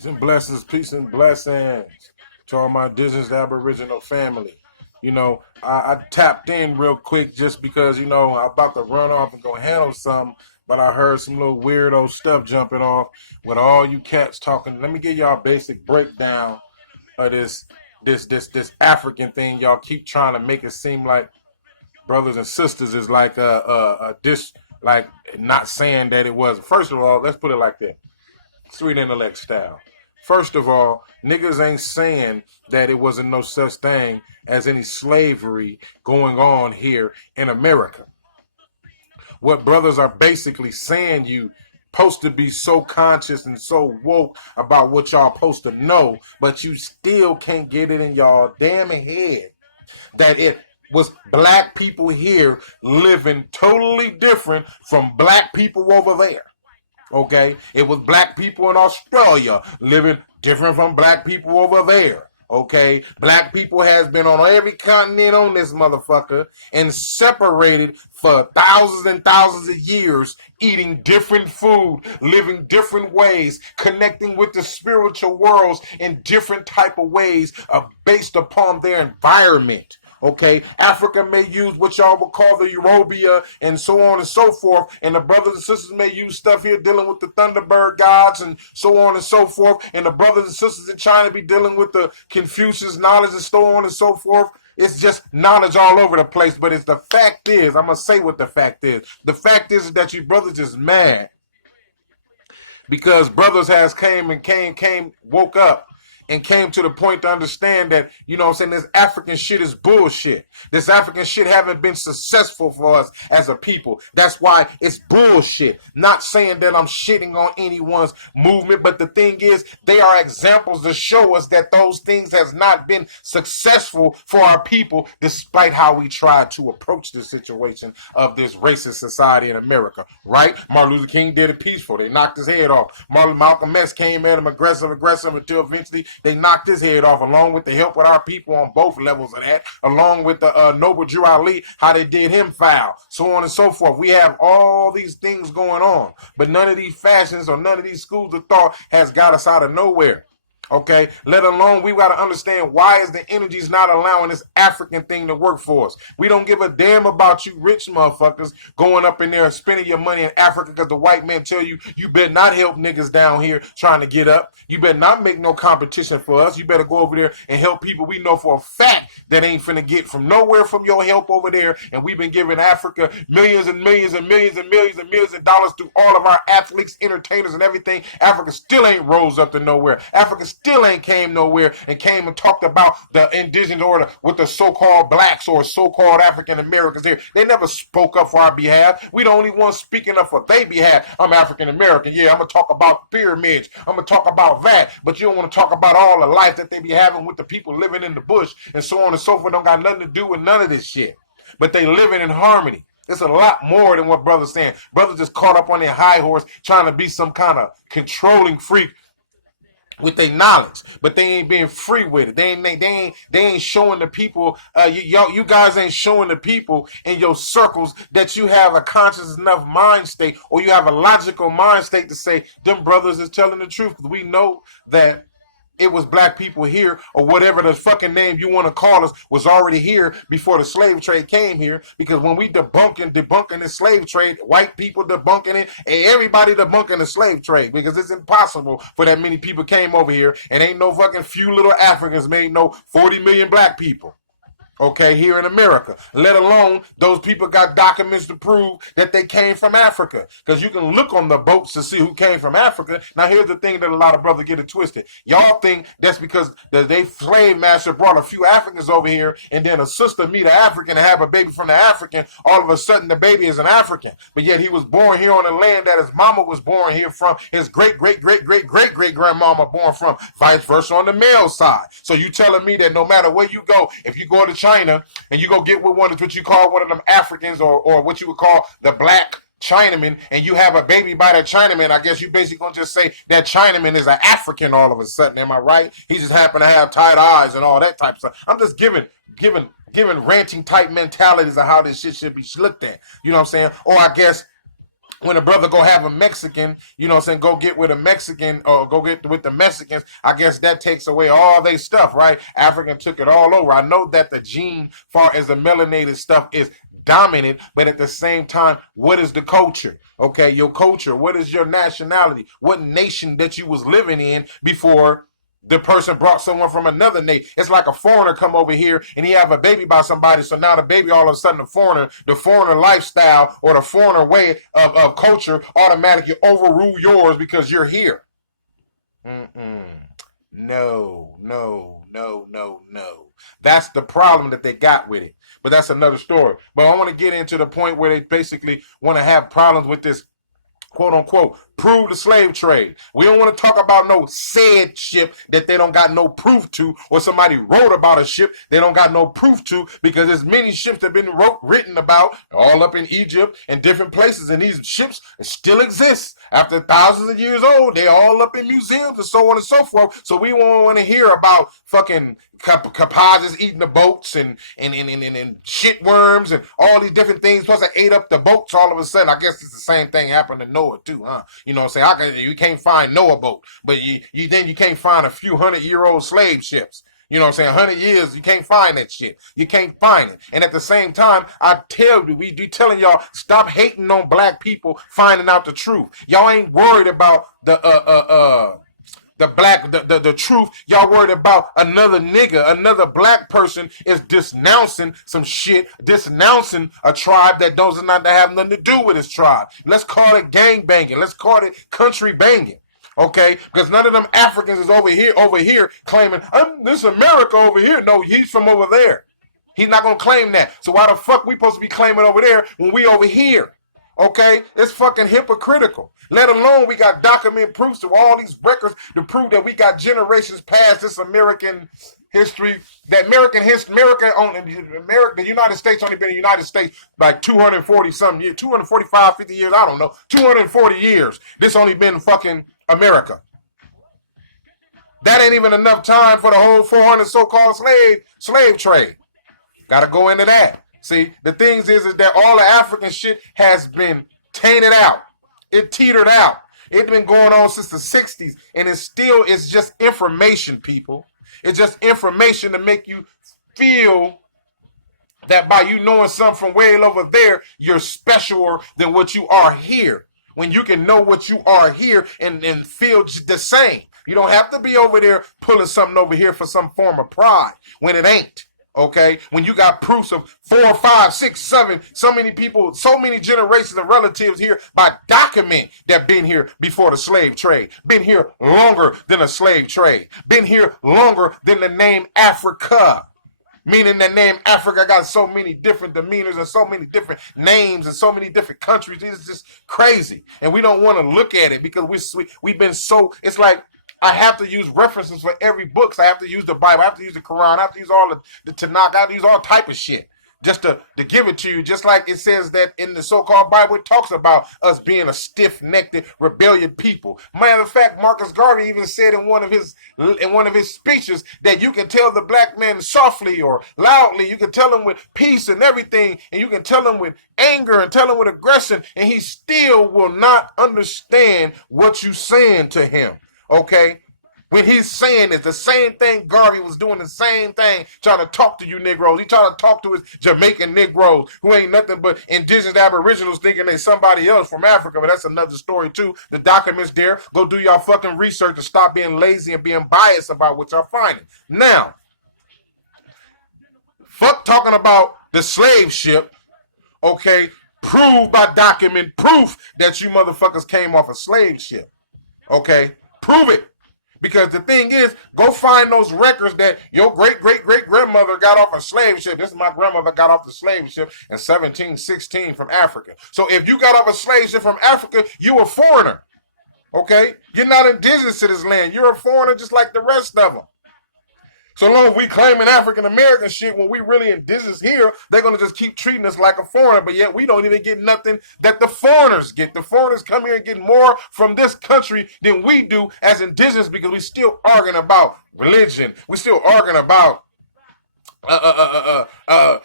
Peace and blessings to all my indigenous Aboriginal family. I tapped in real quick just because, I'm about to run off and go handle something, but I heard some little weirdo stuff jumping off with all you cats talking. Let me give y'all a basic breakdown of this African thing. Y'all keep trying to make it seem like brothers and sisters is like a dish, like not saying that it was. First of all, let's put it like that. Sweet intellect style. First of all, niggas ain't saying that it wasn't no such thing as any slavery going on here in America. What brothers are basically saying, you supposed to be so conscious and so woke about what y'all supposed to know, but you still can't get it in y'all damn head that it was black people here living totally different from black people over there. Okay, it was black people in Australia living different from black people over there. Okay, black people has been on every continent on this motherfucker and separated for thousands and thousands of years, eating different food, living different ways, connecting with the spiritual worlds in different type of ways based upon their environment. Okay, Africa may use what y'all would call the Eurobia and so on and so forth, and the brothers and sisters may use stuff here dealing with the Thunderbird gods and so on and so forth, and the brothers and sisters in China be dealing with the Confucius knowledge and so on and so forth. It's just knowledge all over the place, but it's the fact is, I'm going to say what the fact is. The fact is that you brothers is mad because brothers has woke up and came to the point to understand that, this African shit is bullshit. This African shit haven't been successful for us as a people. That's why it's bullshit. Not saying that I'm shitting on anyone's movement, but the thing is, they are examples to show us that those things has not been successful for our people, despite how we try to approach the situation of this racist society in America, right? Martin Luther King did it peaceful. They knocked his head off. Malcolm X came at him aggressive until eventually they knocked his head off, along with the help with our people on both levels of that, along with the Noble Drew Ali, how they did him foul, so on and so forth. We have all these things going on, but none of these fashions or none of these schools of thought has got us out of nowhere. Okay, let alone we got to understand why is the energies not allowing this African thing to work for us. We don't give a damn about you rich motherfuckers going up in there and spending your money in Africa because the white men tell you better not help niggas down here trying to get up. You better not make no competition for us. You better go over there and help people we know for a fact that ain't finna get from nowhere from your help over there. And we've been giving Africa millions and millions and millions and millions and millions of dollars through all of our athletes, entertainers, and everything. Africa still ain't rose up to nowhere. Africa still ain't came nowhere and came and talked about the indigenous order with the so-called blacks or so-called African Americans here. They never spoke up for our behalf. We the only ones speaking up for their behalf. I'm African American. Yeah, I'm going to talk about pyramids. I'm going to talk about that. But you don't want to talk about all the life that they be having with the people living in the bush and so on and so forth. Don't got nothing to do with none of this shit. But they living in harmony. It's a lot more than what brothers saying. Brothers just caught up on their high horse trying to be some kind of controlling freak with their knowledge, but they ain't being free with it. They ain't showing the people. You guys ain't showing the people in your circles that you have a conscious enough mind state, or you have a logical mind state to say them brothers is telling the truth. We know that it was black people here, or whatever the fucking name you want to call us, was already here before the slave trade came here. Because when we debunking the slave trade, white people debunking it, and everybody debunking the slave trade, because it's impossible for that many people came over here, and ain't no fucking few little Africans made no 40 million black people. Okay, here in America, let alone those people got documents to prove that they came from Africa. Because you can look on the boats to see who came from Africa. Now, here's the thing that a lot of brothers get it twisted. Y'all think that's because they slave master brought a few Africans over here, and then a sister meet an African and have a baby from the African. All of a sudden, the baby is an African. But yet he was born here on the land that his mama was born here from, his great-great-great-great-great-great-grandmama born from, vice versa on the male side. So you telling me that no matter where you go, if you go to China and you go get with what you call one of them Africans or what you would call the black Chinaman, and you have a baby by that Chinaman, I guess you basically gonna just say that Chinaman is an African all of a sudden. Am I right? He just happened to have tight eyes and all that type of stuff. I'm just giving ranting type mentalities of how this shit should be looked at. You know what I'm saying? Or I guess when a brother go have a Mexican, you know what I'm saying, go get with a Mexican or go get with the Mexicans, I guess that takes away all their stuff, right? African took it all over. I know that the gene, far as the melanated stuff, is dominant, but at the same time, what is the culture? Okay, your culture, what is your nationality? What nation that you was living in before the person brought someone from another nation? It's like a foreigner come over here and he have a baby by somebody, so now the baby all of a sudden the foreigner lifestyle or the foreigner way of culture automatically overrule yours because you're here. Mm-mm. No, no, no, no, no. That's the problem that they got with it. But that's another story. But I want to get into the point where they basically want to have problems with this quote unquote prove the slave trade. We don't want to talk about no said ship that they don't got no proof to, or somebody wrote about a ship they don't got no proof to, because there's many ships that have been written about all up in Egypt and different places, and these ships still exist after thousands of years old. They all up in museums and so on and so forth. So we won't want to hear about fucking Capages eating the boats and shit worms and all these different things. Plus, they ate up the boats all of a sudden. I guess it's the same thing happened to Noah too, huh? You know what I'm saying? You can't find Noah boat, but you can't find a few 100-year-old slave ships. You know what I'm saying? 100 years, you can't find that shit. You can't find it. And at the same time, I tell you, we do telling y'all, stop hating on black people finding out the truth. Y'all ain't worried about the truth. Y'all worried about another nigga, another black person is denouncing some shit, denouncing a tribe that does not have nothing to do with his tribe. Let's call it gang banging. Let's call it country banging. Okay, because none of them Africans is over here claiming, this America over here. No, he's from over there. He's not going to claim that. So why the fuck we supposed to be claiming over there when we over here? Okay, it's fucking hypocritical. Let alone we got document proofs to all these records to prove that we got generations past this American history. That the United States only been in the United States like 240 something years, 245, 50 years, I don't know, 240 years. This only been fucking America. That ain't even enough time for the whole 400 so-called slave trade. Got to go into that. See, the things is that all the African shit has been tainted out. It teetered out. It's been going on since the 60s, and it's just information, people. It's just information to make you feel that by you knowing something from way over there, you're specialer than what you are here. When you can know what you are here and feel the same. You don't have to be over there pulling something over here for some form of pride when it ain't. Okay, when you got proofs of 4, 5, 6, 7, so many people, so many generations of relatives here by document that been here before the slave trade, been here longer than a slave trade, been here longer than the name Africa. Meaning the name Africa got so many different demeanors and so many different names and so many different countries. It's just crazy. And we don't want to look at it because we've been so, it's like, I have to use references for every book. So I have to use the Bible. I have to use the Quran. I have to use all the Tanakh. I have to use all type of shit just to give it to you. Just like it says that in the so-called Bible, it talks about us being a stiff-necked, rebellious people. Matter of fact, Marcus Garvey even said in one of his speeches that you can tell the black man softly or loudly. You can tell him with peace and everything, and you can tell him with anger and tell him with aggression, and he still will not understand what you're saying to him. Okay, when he's saying it's the same thing, Garvey was doing the same thing, trying to talk to you Negroes. He trying to talk to his Jamaican Negroes who ain't nothing but indigenous Aboriginals thinking they somebody else from Africa. But that's another story too. The documents there. Go do y'all fucking research and stop being lazy and being biased about what y'all finding. Now, fuck talking about the slave ship. Okay, prove by document proof that you motherfuckers came off a slave ship. Okay. Prove it. Because the thing is, go find those records that your great-great-great-grandmother got off a slave ship. This is my grandmother got off the slave ship in 1716 from Africa. So if you got off a slave ship from Africa, you a foreigner. Okay? You're not indigenous to this land. You're a foreigner just like the rest of them. So long as we claiming African American shit when we really indigenous here, they're going to just keep treating us like a foreigner, but yet we don't even get nothing that the foreigners get. The foreigners come here and get more from this country than we do as indigenous because we still arguing about religion. We still arguing about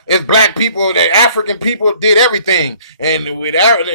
it's black people, that African people did everything, and there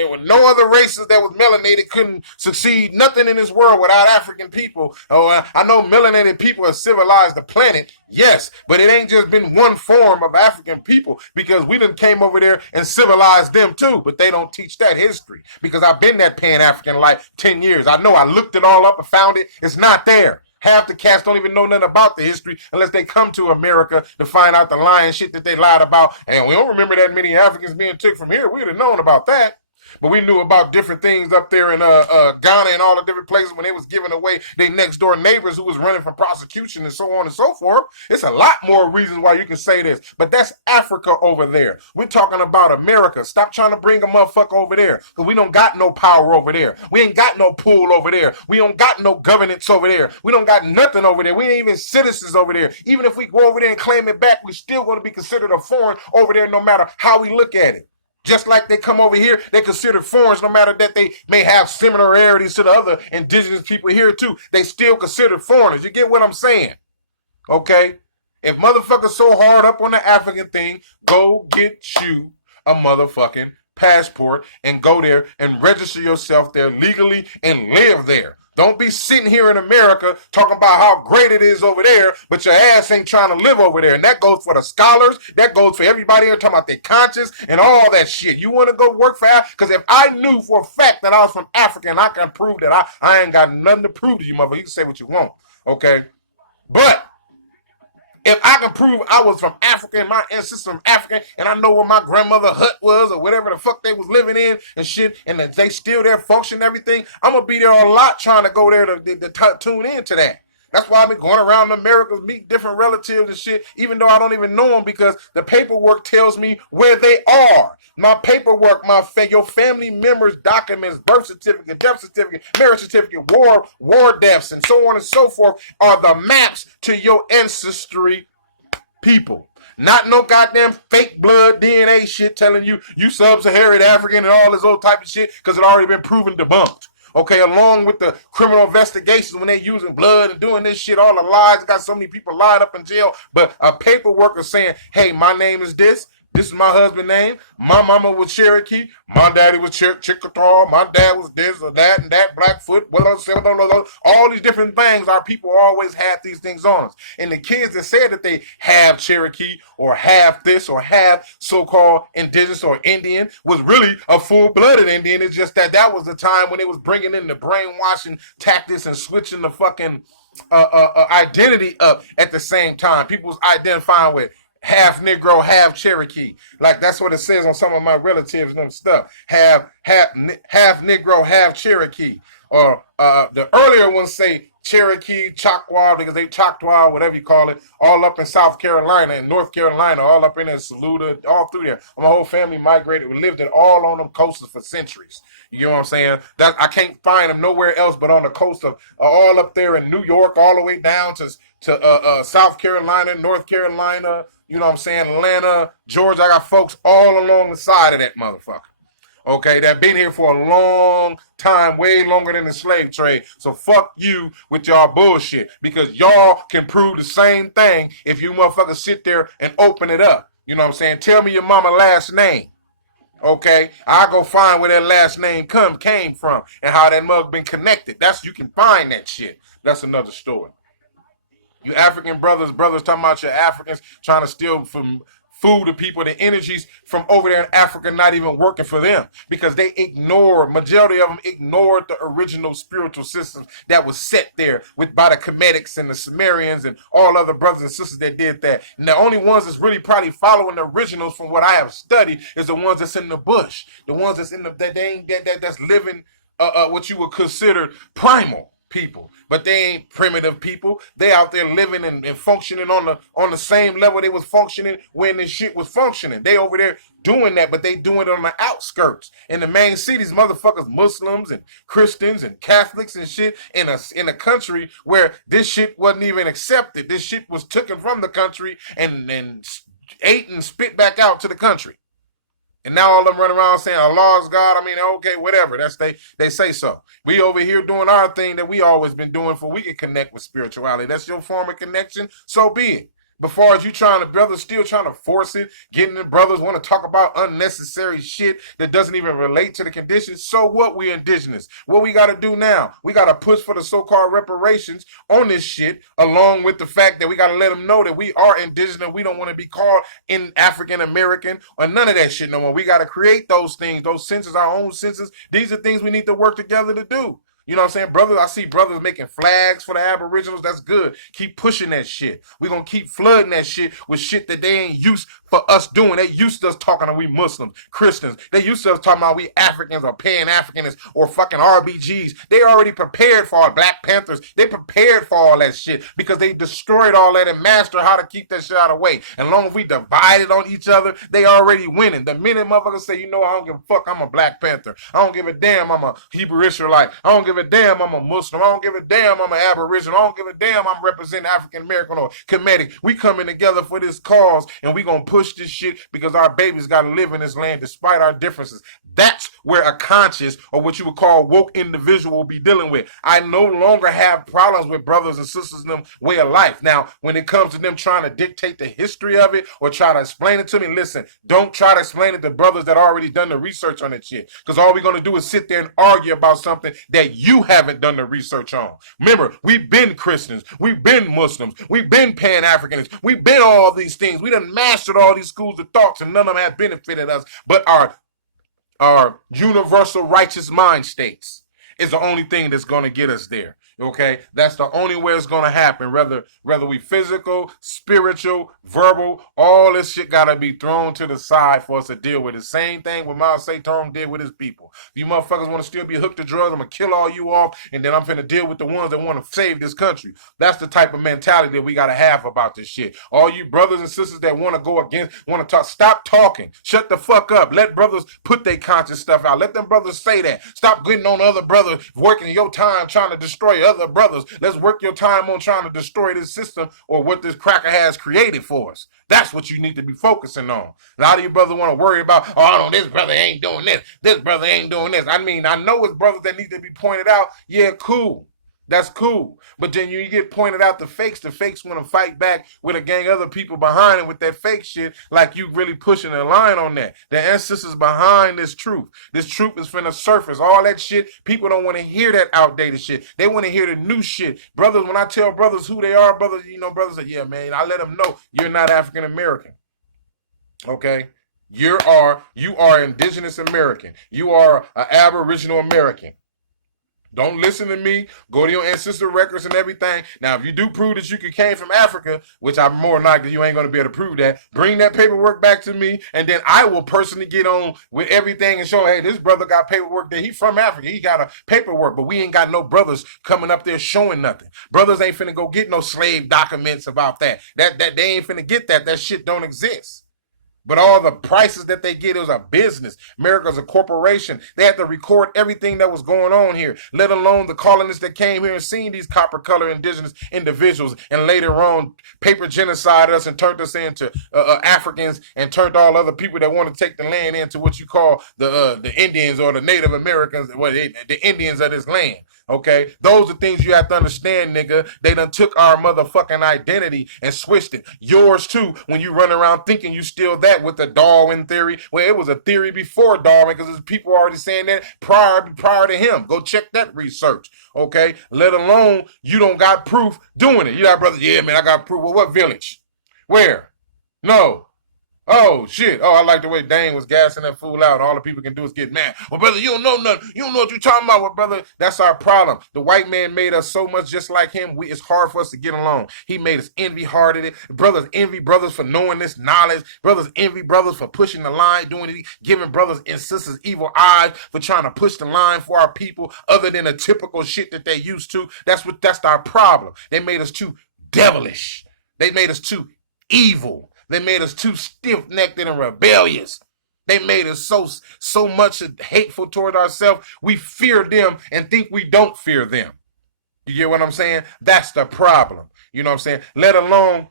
were no other races that was melanated couldn't succeed nothing in this world without African people. Oh, I know melanated people have civilized the planet, yes, but it ain't just been one form of African people, because we done came over there and civilized them too, but they don't teach that history, because I've been that Pan-African life 10 years. I know, I looked it all up and found it. It's not there. Half the cats don't even know nothing about the history unless they come to America to find out the lying shit that they lied about. And we don't remember that many Africans being took from here. We'd have known about that. But we knew about different things up there in Ghana and all the different places when they was giving away their next door neighbors who was running from prosecution and so on and so forth. It's a lot more reasons why you can say this. But that's Africa over there. We're talking about America. Stop trying to bring a motherfucker over there, because we don't got no power over there. We ain't got no pool over there. We don't got no governance over there. We don't got nothing over there. We ain't even citizens over there. Even if we go over there and claim it back, we still going to be considered a foreign over there no matter how we look at it. Just like they come over here, they consider foreigners, no matter that they may have similarities to the other indigenous people here too. They still consider foreigners. You get what I'm saying? Okay? If motherfuckers so hard up on the African thing, go get you a motherfucking passport and go there and register yourself there legally and live there. Don't be sitting here in America talking about how great it is over there, but your ass ain't trying to live over there. And that goes for the scholars. That goes for everybody here talking about their conscience and all that shit. You want to go work for Africa? Because if I knew for a fact that I was from Africa and I can prove that I ain't got nothing to prove to you, motherfucker. You can say what you want, okay? But if I can prove I was from Africa and my ancestors from Africa, and I know where my grandmother hut was or whatever the fuck they was living in and shit, and that they still there function everything, I'm going to be there a lot trying to go there to tune into that. That's why I've been going around America, meet different relatives and shit, even though I don't even know them, because the paperwork tells me where they are. My paperwork, your family members' documents, birth certificate, death certificate, marriage certificate, war deaths, and so on and so forth are the maps to your ancestry people. Not no goddamn fake blood DNA shit telling you sub-Saharan African and all this old type of shit, because it already been proven debunked. Okay, along with the criminal investigations when they using blood and doing this shit, all the lies, got so many people lined up in jail, but a paperwork is saying, hey, my name is this is my husband's name, my mama was Cherokee, my daddy was Chickasaw, my dad was this or that and that, Blackfoot, all these different things. Our people always had these things on us. And the kids that said that they have Cherokee or have this or have so-called indigenous or Indian was really a full-blooded Indian. It's just that was the time when they was bringing in the brainwashing tactics and switching the fucking identity up at the same time. People was identifying with half Negro, half Cherokee. Like that's what it says on some of my relatives and stuff. Half Negro, half Cherokee. Or the earlier ones say Cherokee, Choctaw, because they Choctaw, whatever you call it, all up in South Carolina and North Carolina, all up in there, Saluda, all through there. My whole family migrated. We lived in all on them coasts for centuries. You know what I'm saying? That I can't find them nowhere else but on the coast of all up there in New York, all the way down to South Carolina, North Carolina. You know what I'm saying? Atlanta, Georgia. I got folks all along the side of that motherfucker. Okay, that been here for a long time, way longer than the slave trade. So fuck you with y'all bullshit, because y'all can prove the same thing if you motherfuckers sit there and open it up. You know what I'm saying? Tell me your mama last name. Okay, I go find where that last name came from and how that mug been connected. You can find that shit. That's another story. You African brothers talking about your Africans trying to steal from food to people, the energies from over there in Africa not even working for them, because they majority of them ignored the original spiritual systems that was set there by the Kemetics and the Sumerians and all other brothers and sisters that did that. And the only ones that's really probably following the originals from what I have studied is the ones that's in the bush, the ones that's in that's living what you would consider primal people, but they ain't primitive people. They out there living and functioning on the same level they was functioning when this shit was functioning. They over there doing that, but they doing it on the outskirts. In the main cities, motherfuckers, Muslims and Christians and Catholics and shit in a country where this shit wasn't even accepted. This shit was taken from the country and ate and spit back out to the country. And now all of them run around saying Allah is God. I mean, okay, whatever. They say so. We over here doing our thing that we always been doing for we can connect with spirituality. That's your form of connection. So be it. But far as you trying to, brothers still trying to force it, getting the brothers want to talk about unnecessary shit that doesn't even relate to the conditions. So what? We indigenous. What we got to do now? We got to push for the so-called reparations on this shit, along with the fact that we got to let them know that we are indigenous. We don't want to be called in African American or none of that shit no more. We got to create those things, those senses, our own senses. These are things we need to work together to do. You know what I'm saying? Brothers, I see brothers making flags for the Aboriginals. That's good. Keep pushing that shit. We're going to keep flooding that shit with shit that they ain't used for us doing. They used to us talking about we Muslims, Christians. They used to us talking about we Africans or Pan-Africans or fucking RBGs. They already prepared for our Black Panthers. They prepared for all that shit because they destroyed all that and mastered how to keep that shit out of the way. And long as we divided on each other, they already winning. The minute motherfuckers say, you know, I don't give a fuck, I'm a Black Panther. I don't give a damn, I'm a Hebrew Israelite. I don't give a damn, I'm a Muslim. I don't give a damn, I'm an Aboriginal. I don't give a damn, I'm representing African American or Kemetic. We coming together for this cause and we gonna push this shit because our babies gotta live in this land despite our differences. That's where a conscious or what you would call woke individual will be dealing with. I no longer have problems with brothers and sisters in them way of life. Now, when it comes to them trying to dictate the history of it or try to explain it to me, listen, don't try to explain it to brothers that already done the research on that shit. Because all we're going to do is sit there and argue about something that you haven't done the research on. Remember, we've been Christians. We've been Muslims. We've been Pan-Africans. We've been all these things. We done mastered all these schools of thoughts and none of them have benefited us. But our universal righteous mind states is the only thing that's going to get us there. Okay, that's the only way it's gonna happen. Whether we physical, spiritual, verbal, all this shit gotta be thrown to the side for us to deal with. The same thing what Mao Zedong did with his people. If you motherfuckers want to still be hooked to drugs, I'm gonna kill all you off, and then I'm finna deal with the ones that want to save this country. That's the type of mentality that we gotta have about this shit. All you brothers and sisters that want to go against, want to talk, stop talking. Shut the fuck up. Let brothers put their conscious stuff out. Let them brothers say that. Stop getting on other brothers, working your time trying to destroy other brothers. Let's work your time on trying to destroy this system or what this cracker has created for us. That's what you need to be focusing on. A lot of you brothers want to worry about, oh, no, this brother ain't doing this. This brother ain't doing this. I mean, I know it's brothers that need to be pointed out. Yeah, cool. That's cool. But then you get pointed out the fakes want to fight back with a gang of other people behind it with that fake shit, like you really pushing a line on that. The ancestors behind this truth. This truth is finna surface. All that shit, people don't want to hear that outdated shit. They want to hear the new shit. Brothers, when I tell brothers who they are, brothers, you know, brothers say, yeah, man, I let them know you're not African American. Okay? You are indigenous American. You are an Aboriginal American. Don't listen to me. Go to your ancestor records and everything. Now, if you do prove that you came from Africa, which I'm more than likely you ain't going to be able to prove that, bring that paperwork back to me, and then I will personally get on with everything and show, hey, this brother got paperwork that he from Africa. He got a paperwork, but we ain't got no brothers coming up there showing nothing. Brothers ain't finna go get no slave documents about that. That they ain't finna get that. That shit don't exist. But all the prices that they get, it was a business. America's a corporation. They had to record everything that was going on here, let alone the colonists that came here and seen these copper-colored indigenous individuals and later on paper genocide us and turned us into Africans and turned all other people that want to take the land into what you call the Indians or the Native Americans, the Indians of this land. Okay, those are things you have to understand, nigga. They done took our motherfucking identity and switched it. Yours too, when you run around thinking you still that with the Darwin theory. Well, it was a theory before Darwin because there's people already saying that prior to him. Go check that research. Okay, let alone you don't got proof doing it. You got brothers, yeah, man, I got proof. Well, what village? Where? No. Oh, shit. Oh, I like the way Dane was gassing that fool out. All the people can do is get mad. Well, brother, you don't know nothing. You don't know what you're talking about. Well, brother, that's our problem. The white man made us so much just like him. It's hard for us to get along. He made us envy-hearted. Brothers envy brothers for knowing this knowledge. Brothers envy brothers for pushing the line, doing it, giving brothers and sisters evil eyes for trying to push the line for our people other than the typical shit that they used to. That's our problem. They made us too devilish. They made us too evil. They made us too stiff-necked and rebellious. They made us so much hateful toward ourselves. We fear them and think we don't fear them. You get what I'm saying? That's the problem. You know what I'm saying? Let alone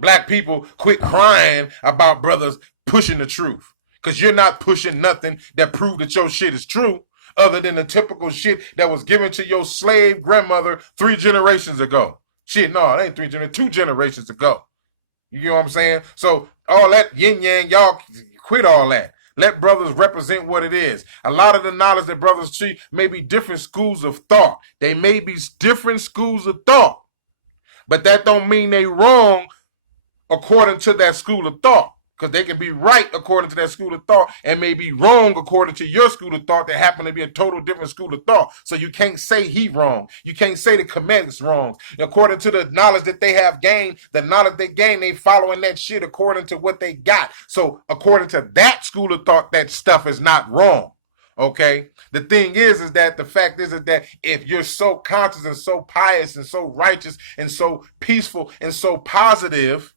black people quit crying about brothers pushing the truth. Because you're not pushing nothing that proves that your shit is true other than the typical shit that was given to your slave grandmother 3 generations ago. Shit, no, it ain't 3 generations, 2 generations ago. You know what I'm saying? So all that yin yang, y'all quit all that. Let brothers represent what it is. A lot of the knowledge that brothers treat may be different schools of thought. They may be different schools of thought. But that don't mean they wrong according to that school of thought. Because they can be right according to that school of thought and may be wrong according to your school of thought that happen to be a total different school of thought. So you can't say he wrong. You can't say the Kemetic's wrong. According to the knowledge that they have gained, the knowledge they gain, they following that shit according to what they got. So according to that school of thought, that stuff is not wrong. Okay. The thing is that the fact is that if you're so conscious and so pious and so righteous and so peaceful and so positive,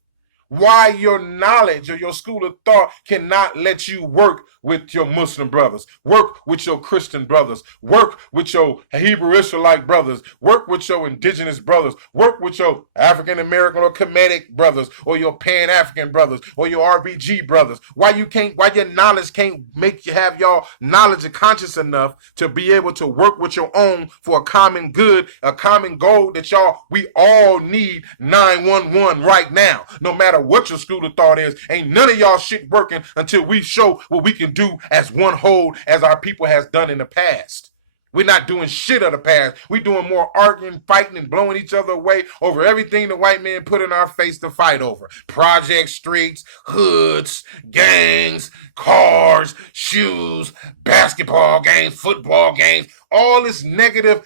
why your knowledge or your school of thought cannot let you work with your Muslim brothers, work with your Christian brothers, work with your Hebrew Israelite brothers, work with your indigenous brothers, work with your African American or Kemetic brothers, or your Pan African brothers, or your RBG brothers. Why your knowledge can't make you have y'all knowledge and conscious enough to be able to work with your own for a common good, a common goal that we all need 911 right now. No matter what your school of thought is, ain't none of y'all shit working until we show what we can do as one whole, as our people has done in the past. We're not doing shit of the past. We're doing more arguing, fighting, and blowing each other away over everything the white man put in our face to fight over. Project streets, hoods, gangs, cars, shoes, basketball games, football games. All this negative,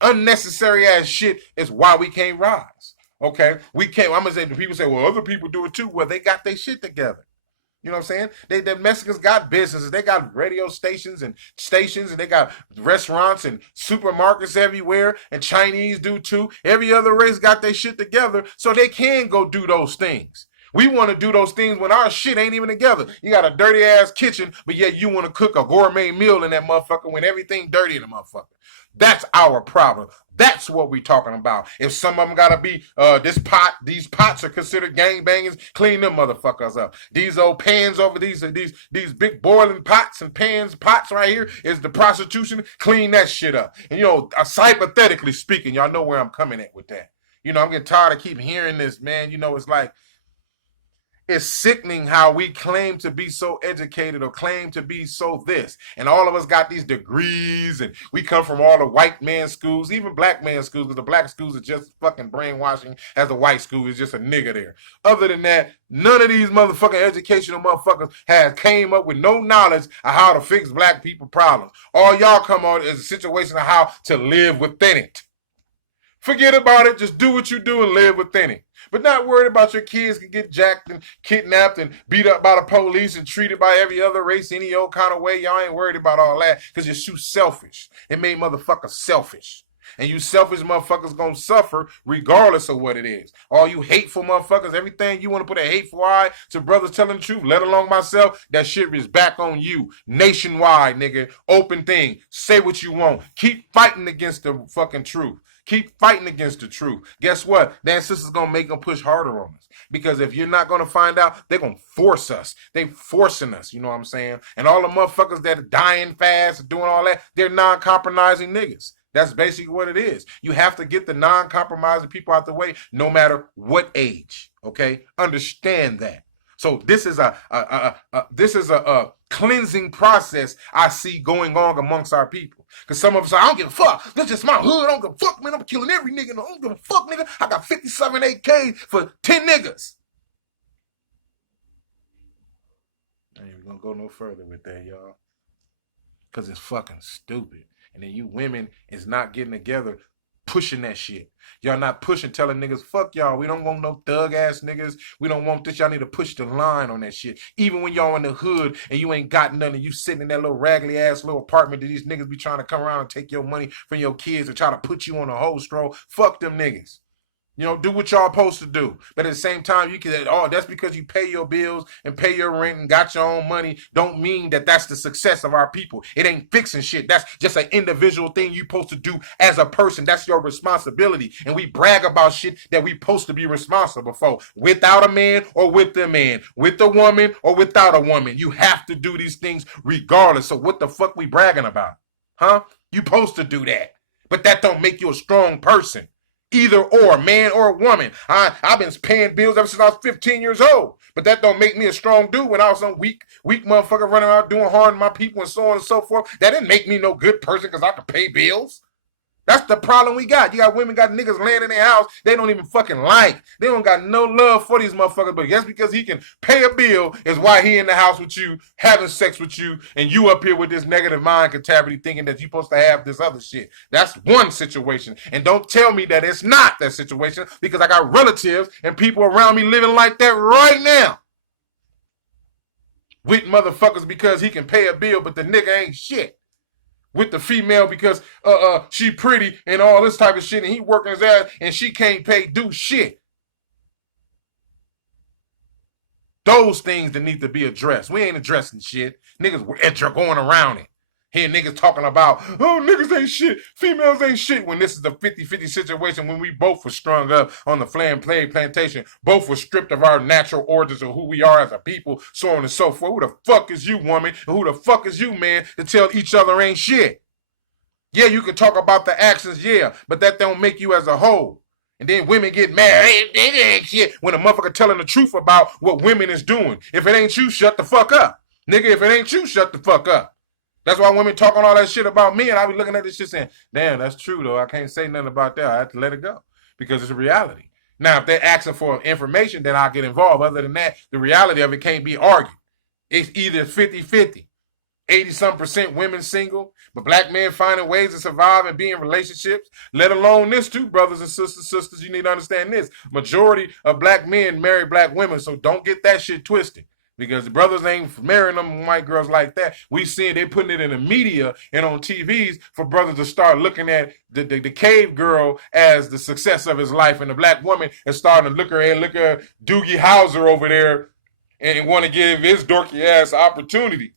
unnecessary ass shit is why we can't rise. Okay, we can't. I'm gonna say, the people say, well, other people do it too. Well, they got their shit together. You know what I'm saying? The Mexicans got businesses. They got radio stations, and they got restaurants and supermarkets everywhere. And Chinese do too. Every other race got their shit together, so they can go do those things. We want to do those things when our shit ain't even together. You got a dirty ass kitchen, but yet you want to cook a gourmet meal in that motherfucker when everything dirty in the motherfucker. That's our problem. That's what we talking about. If some of them gotta be these pots are considered gangbangers, clean them motherfuckers up. These old pans over these big boiling pots and pots right here is the prostitution. Clean that shit up. And hypothetically speaking, y'all know where I'm coming at with that. I'm getting tired of keep hearing this, man. It's like, it's sickening how we claim to be so educated or claim to be so this. And all of us got these degrees, and we come from all the white man schools, even black man schools, because the black schools are just fucking brainwashing as the white school is just a nigga there. Other than that, none of these motherfucking educational motherfuckers has came up with no knowledge of how to fix black people problems. All y'all come on is a situation of how to live within it. Forget about it. Just do what you do and live within it. But not worried about your kids can get jacked and kidnapped and beat up by the police and treated by every other race any old kind of way. Y'all ain't worried about all that because you're too selfish. It made motherfuckers selfish. And you selfish motherfuckers gonna suffer regardless of what it is. All you hateful motherfuckers, everything you want to put a hateful eye to brothers telling the truth, let alone myself, that shit is back on you. Nationwide, nigga. Open thing. Say what you want. Keep fighting against the fucking truth. Keep fighting against the truth. Guess what? That sister's going to make them push harder on us. Because if you're not going to find out, they're going to force us. They forcing us, you know what I'm saying? And all the motherfuckers that are dying fast and doing all that, they're non-compromising niggas. That's basically what it is. You have to get the non-compromising people out the way no matter what age, okay? Understand that. So this is a cleansing process I see going on amongst our people. Because some of us say, I don't give a fuck. That's just my hood. I don't give a fuck, man. I'm killing every nigga. I don't give a fuck, nigga. I got 57 AKs for 10 niggas. I ain't gonna go no further with that, y'all. Because it's fucking stupid. And then you women is not getting together pushing that shit. Y'all not pushing, telling niggas, fuck y'all. We don't want no thug ass niggas. We don't want this. Y'all need to push the line on that shit. Even when y'all in the hood and you ain't got nothing, you sitting in that little raggedy ass little apartment that these niggas be trying to come around and take your money from your kids and try to put you on a whole stroll. Fuck them niggas. Do what y'all supposed to do. But at the same time, you can, that's because you pay your bills and pay your rent and got your own money. Don't mean that that's the success of our people. It ain't fixing shit. That's just an individual thing you supposed to do as a person. That's your responsibility. And we brag about shit that we supposed to be responsible for. Without a man or with a man. With a woman or without a woman. You have to do these things regardless. So what the fuck we bragging about? Huh? You supposed to do that. But that don't make you a strong person. Either or, man or woman. I've been paying bills ever since I was 15 years old. But that don't make me a strong dude when I was some weak motherfucker running around doing harm to my people and so on and so forth. That didn't make me no good person because I could pay bills. That's the problem we got. You got women, got niggas laying in their house they don't even fucking like. They don't got no love for these motherfuckers, but just because he can pay a bill is why he in the house with you, having sex with you, and you up here with this negative mind cavity thinking that you're supposed to have this other shit. That's one situation. And don't tell me that it's not that situation because I got relatives and people around me living like that right now. With motherfuckers because he can pay a bill, but the nigga ain't shit. With the female because she pretty and all this type of shit and he working his ass and she can't do shit. Those things that need to be addressed. We ain't addressing shit. Niggas are going around it. Hear niggas talking about, oh, niggas ain't shit, females ain't shit, when this is a 50-50 situation when we both were strung up on the flam play plantation, both were stripped of our natural origins of who we are as a people, so on and so forth. Who the fuck is you, woman? And who the fuck is you, man, to tell each other ain't shit? Yeah, you can talk about the actions, yeah, but that don't make you as a whole. And then women get mad, they ain't shit, when a motherfucker telling the truth about what women is doing. If it ain't you, shut the fuck up. Nigga, if it ain't you, shut the fuck up. That's why women talking all that shit about me, and I be looking at this shit saying, damn, that's true, though. I can't say nothing about that. I have to let it go because it's a reality. Now, if they're asking for information, then I'll get involved. Other than that, the reality of it can't be argued. It's either 50-50. 80-some% women single, but black men finding ways to survive and be in relationships. Let alone this too, brothers and sisters, you need to understand this. Majority of black men marry black women, so don't get that shit twisted. Because the brothers ain't marrying them white girls like that. We seeing they putting it in the media and on TVs for brothers to start looking at the cave girl as the success of his life, and the black woman is starting to look at Doogie Howser over there and want to give his dorky ass opportunity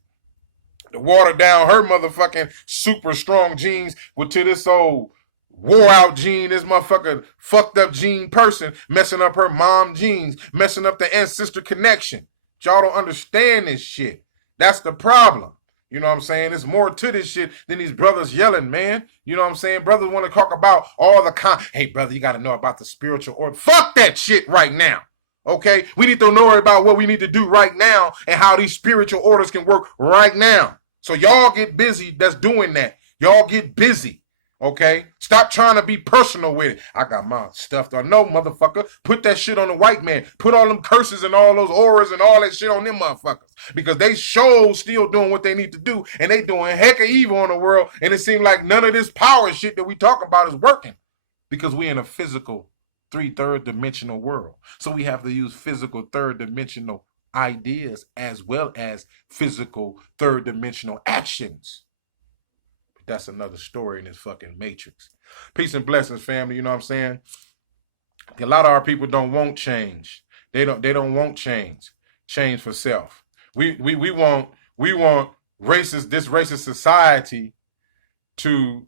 to water down her motherfucking super strong genes to this old wore out gene, this motherfucker fucked up gene person, messing up her mom genes, messing up the ancestor connection. Y'all don't understand this shit. That's the problem. You know what I'm saying? There's more to this shit than these brothers yelling, man. You know what I'm saying? Brothers want to talk about all the hey, brother, you got to know about the spiritual order. Fuck that shit right now. Okay? We need to know about what we need to do right now and how these spiritual orders can work right now. So y'all get busy that's doing that. Y'all get busy. Okay? Stop trying to be personal with it. I got my stuff. No, motherfucker. Put that shit on the white man. Put all them curses and all those auras and all that shit on them motherfuckers. Because they show still doing what they need to do. And they doing heck of evil in the world. And it seems like none of this power shit that we talk about is working. Because we in a physical 3/3 dimensional world. So we have to use physical 3rd dimensional ideas as well as physical 3rd dimensional actions. That's another story in this fucking matrix. Peace and blessings, family. You know what I'm saying? A lot of our people don't want change. They don't want change. Change for self. We want this racist society to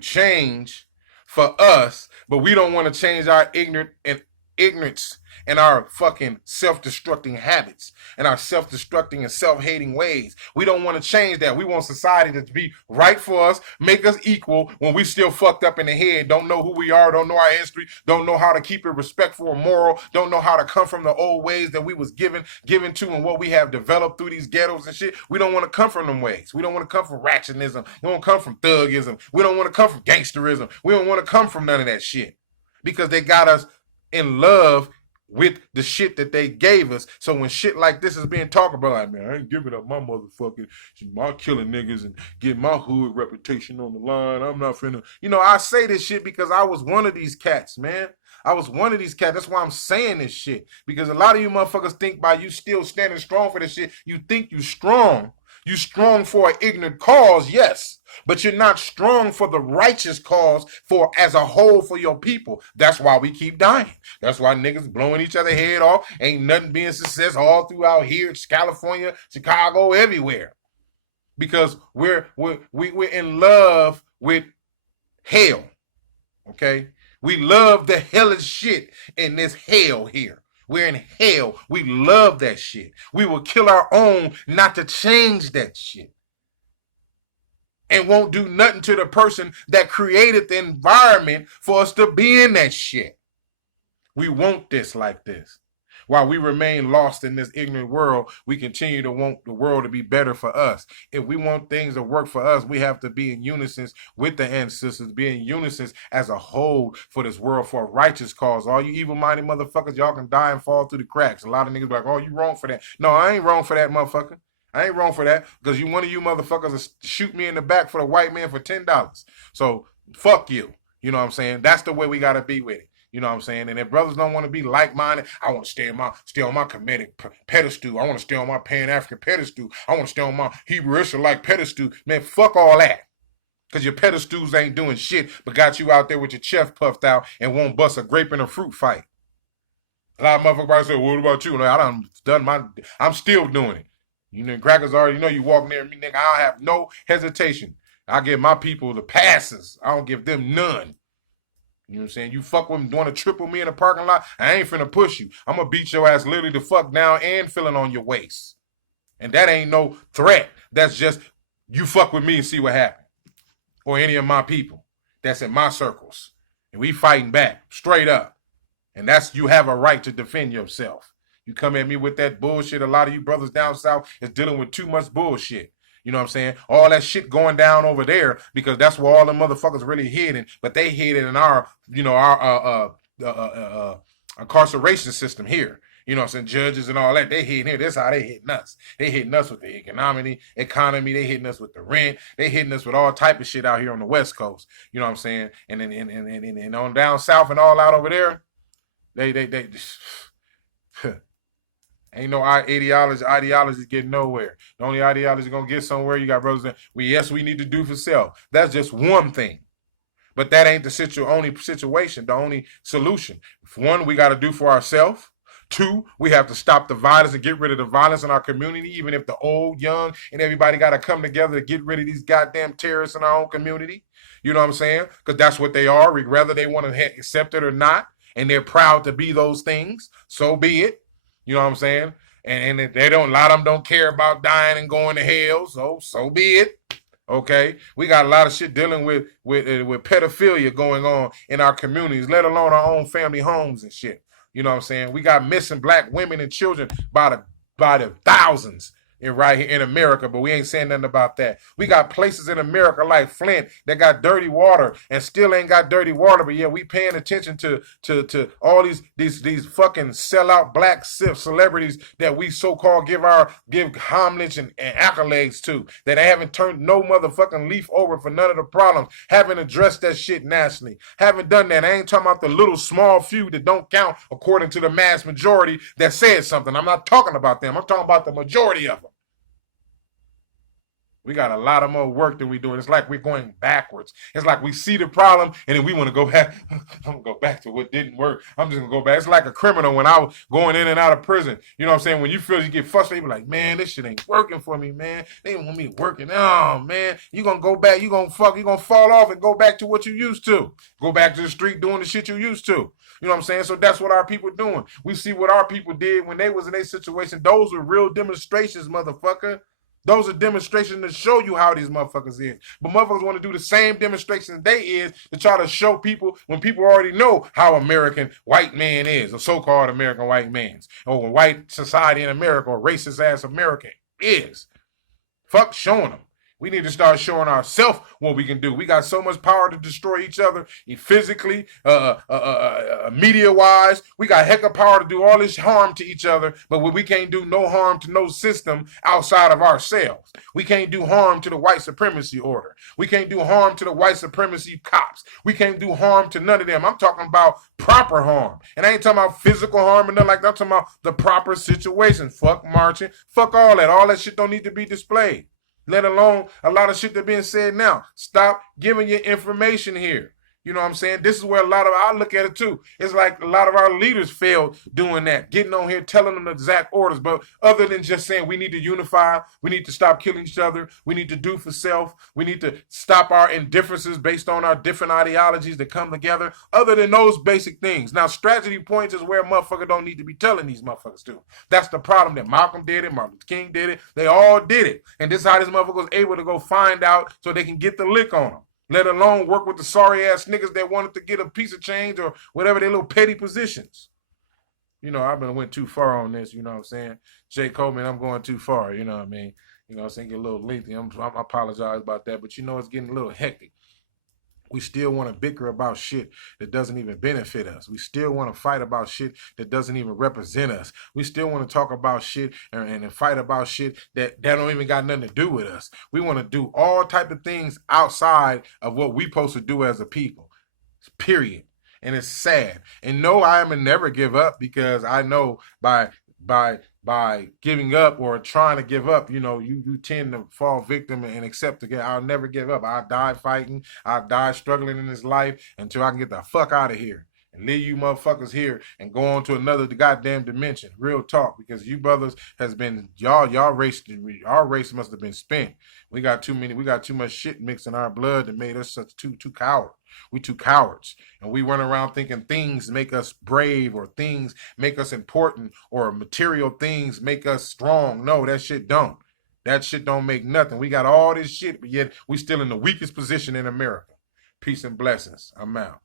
change for us, but we don't want to change our ignorance and our fucking self-destructing habits and our self-destructing and self-hating ways. We don't want to change that. We want society to be right for us, make us equal when we still fucked up in the head, don't know who we are, don't know our history, don't know how to keep it respectful or moral, don't know how to come from the old ways that we was given to and what we have developed through these ghettos and shit. We don't want to come from them ways. We don't want to come from ratchetism. We don't come from thugism. We don't want to come from gangsterism. We don't want to come from none of that shit because they got us in love with the shit that they gave us. So when shit like this is being talked about, like, man, I ain't giving up my motherfucking, my killing niggas and getting my hood reputation on the line. I'm not finna, I say this shit because I was one of these cats, man. I was one of these cats. That's why I'm saying this shit. Because a lot of you motherfuckers think by you still standing strong for this shit, you think you strong. You strong for an ignorant cause, yes. But you're not strong for the righteous cause for as a whole for your people. That's why we keep dying. That's why niggas blowing each other head off. Ain't nothing being success all throughout here. It's California, Chicago, everywhere. Because we're in love with hell. Okay? We love the hellish shit in this hell here. We're in hell. We love that shit. We will kill our own not to change that shit. and won't do nothing to the person that created the environment for us to be in that shit. We want this like this. While we remain lost in this ignorant world, we continue to want the world to be better for us. If we want things to work for us, we have to be in unison with the ancestors, be in unison as a whole for this world, for a righteous cause. All you evil-minded motherfuckers, y'all can die and fall through the cracks. A lot of niggas be like, oh, you wrong for that. No, I ain't wrong for that, motherfucker. I ain't wrong for that, because one of you motherfuckers will shoot me in the back for the white man for $10. So, fuck you. You know what I'm saying? That's the way we got to be with it. You know what I'm saying? And if brothers don't want to be like-minded, I want to stay on my Kemetic pedestal. I want to stay on my Pan-African pedestal. I want to stay on my Hebrew Israelite pedestal. Man, fuck all that. Because your pedestals ain't doing shit but got you out there with your chest puffed out and won't bust a grape in a fruit fight. A lot of motherfuckers say, well, what about you? I'm still doing it. You know, crackers already know you walk near me, nigga. I have no hesitation. I give my people the passes. I don't give them none. You know what I'm saying? You fuck with me, want to triple me in the parking lot, I ain't finna push you. I'm gonna beat your ass literally the fuck down and feeling on your waist. And that ain't no threat. That's just, you fuck with me and see what happens. Or any of my people that's in my circles. And we fighting back, straight up. And that's, you have a right to defend yourself. You come at me with that bullshit, a lot of you brothers down south is dealing with too much bullshit. You know what I'm saying? All that shit going down over there because that's where all the motherfuckers really hidden. But they hid in our, incarceration system here. You know what I'm saying? Judges and all that, they hitting here. That's how they hitting us. They hitting us with the economy. They hitting us with the rent. They hitting us with all type of shit out here on the West Coast. You know what I'm saying? And on down south and all out over there, they ain't no ideology getting nowhere. The only ideology gonna get somewhere, you got brothers that we need to do for self. That's just one thing. But that ain't the only situation, the only solution. One, we got to do for ourselves. Two, we have to stop the violence and get rid of the violence in our community, even if the old, young, and everybody got to come together to get rid of these goddamn terrorists in our own community. You know what I'm saying? Because that's what they are, whether they want to accept it or not, and they're proud to be those things. So be it. You know what I'm saying? And they don't, a lot of them don't care about dying and going to hell. So be it. Okay, we got a lot of shit dealing with pedophilia going on in our communities, let alone our own family homes and shit. You know what I'm saying? We got missing black women and children by the thousands right here in America, but we ain't saying nothing about that. We got places in America like Flint that got dirty water and still ain't got dirty water, but yeah, we paying attention to all these fucking sellout black celebrities that we so-called give homage and accolades to, that haven't turned no motherfucking leaf over for none of the problems, haven't addressed that shit nationally, haven't done that. I ain't talking about the little small few that don't count according to the mass majority that said something. I'm not talking about them. I'm talking about the majority of them. We got a lot of more work than we doing. It's like we're going backwards. It's like we see the problem and then we want to go back. I'm going to go back to what didn't work. I'm just going to go back. It's like a criminal when I was going in and out of prison. You know what I'm saying? When you feel you get frustrated, you're like, man, this shit ain't working for me, man. They don't want me working. Oh, man. You're going to go back. You're going to fall off and go back to what you used to. Go back to the street doing the shit you used to. You know what I'm saying? So that's what our people doing. We see what our people did when they was in a situation. Those were real demonstrations, motherfucker. Those are demonstrations to show you how these motherfuckers is. But motherfuckers want to do the same demonstrations they is to try to show people when people already know how American white man is, or so-called American white man's, or white society in America, or racist ass American is. Fuck showing them. We need to start showing ourselves what we can do. We got so much power to destroy each other physically, media-wise. We got heck of power to do all this harm to each other, but we can't do no harm to no system outside of ourselves. We can't do harm to the white supremacy order. We can't do harm to the white supremacy cops. We can't do harm to none of them. I'm talking about proper harm. And I ain't talking about physical harm and nothing like that. I'm talking about the proper situation. Fuck marching. Fuck all that. All that shit don't need to be displayed. Let alone a lot of shit that's being said now. Stop giving your information here. You know what I'm saying? This is where a lot of, I look at it too. It's like a lot of our leaders failed doing that, getting on here, telling them the exact orders. But other than just saying we need to unify, we need to stop killing each other, we need to do for self, we need to stop our indifferences based on our different ideologies that come together. Other than those basic things. Now, strategy points is where motherfuckers don't need to be telling these motherfuckers to. That's the problem that Malcolm did it, Martin Luther King did it. They all did it. And this is how this motherfucker was able to go find out so they can get the lick on them. Let alone work with the sorry ass niggas that wanted to get a piece of change or whatever their little petty positions. You know, I've been went too far on this, you know what I'm saying? Jay Coleman, I'm going too far, you know what I mean? You know, I'm saying, get a little lengthy. I apologize about that, but you know, it's getting a little hectic. We still want to bicker about shit that doesn't even benefit us. We still want to fight about shit that doesn't even represent us. We still want to talk about shit and fight about shit that don't even got nothing to do with us. We want to do all type of things outside of what we supposed to do as a people. Period. And it's sad. And no, I am a never give up, because I know by giving up or trying to give up, you know, you tend to fall victim and accept again. I'll never give up. I'll die fighting. I'll die struggling in this life until I can get the fuck out of here and leave you motherfuckers here and go on to another goddamn dimension. Real talk, because you brothers has been y'all race, our race must have been spent. We got too much shit mixed in our blood that made us such too coward. We too cowards, and we run around thinking things make us brave or things make us important or material things make us strong. No, that shit don't. That shit don't make nothing. We got all this shit, but yet we still in the weakest position in America. Peace and blessings. I'm out.